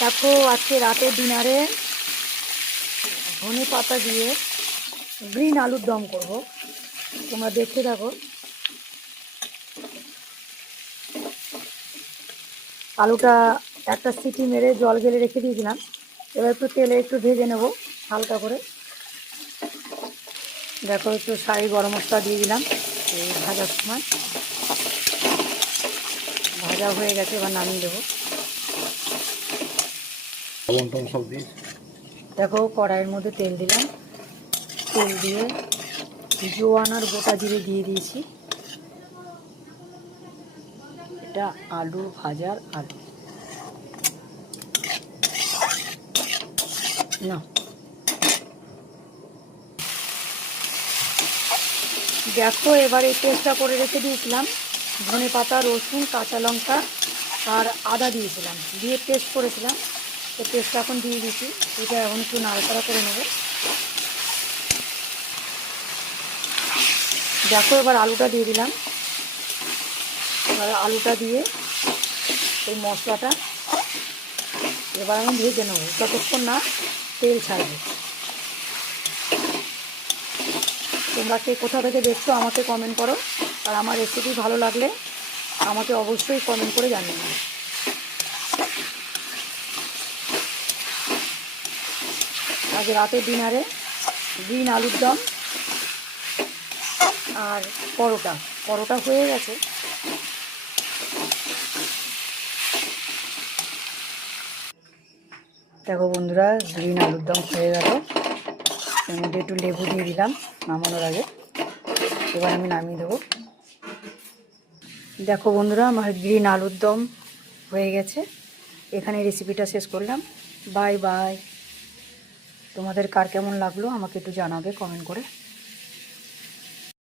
দেখো আজকে রাতের ডিনারে ধনে পাতা দিয়ে গ্রিন আলুর দম করব। তোমরা দেখতে থাকো। আলুটা একটা সিটি মেরে জল গেলে রেখে দিয়েছিলাম। এবার একটু তেলে একটু ভেজে নেব হালকা করে। দেখো একটু শাহি গরম মশলা দিয়ে দিলাম এই ভাজার সময়। ভাজা হয়ে গেছে, এবার নামিয়ে দেবো। দেখো কড়াইয়ের মধ্যে তেল দিলাম, তেল দিয়ে জোয়ান আর গোটা জিরে দিয়ে দিয়েছি। এটা আলু ভাজার আলু না। দেখো এবার এই পেস্টটা করে রেখে দিয়েছিলাম, ধনে পাতা, রসুন, কাঁচা লঙ্কা আর আদা দিয়েছিলাম, দিয়ে পেস্ট করেছিলাম। তো পেস্টটা এখন দিয়ে দিয়েছি। এটা এখন একটু নাড়াচাড়া করে নেব। দেখো এবার আলুটা দিয়ে দিলাম। এবার আলুটা দিয়ে এই মশলাটা এবার আমি ভেজে নেব যতক্ষণ না তেল ছাড়বে। তোমরা কে কোথা থেকে দেখছো আমাকে কমেন্ট করো, আর আমার রেসিপি ভালো লাগলে আমাকে অবশ্যই কমেন্ট করে জানিয়ে দেবে। আজ রাতের ডিনারে গ্রিন আলুর দম আর পরোটা হয়ে গেছে। দেখো বন্ধুরা, গ্রিন আলুর দম হয়ে গেল। এর মধ্যে একটু লেবু দিয়ে দিলাম নামানোর আগে। এবার আমি নামিয়ে দেবো। দেখো বন্ধুরা, আমার গ্রিন আলুর দম হয়ে গেছে। এখানে রেসিপিটা শেষ করলাম। Bye bye. তোমাদের কার কেমন লাগলো আমাকে একটু জানাবে কমেন্ট করে।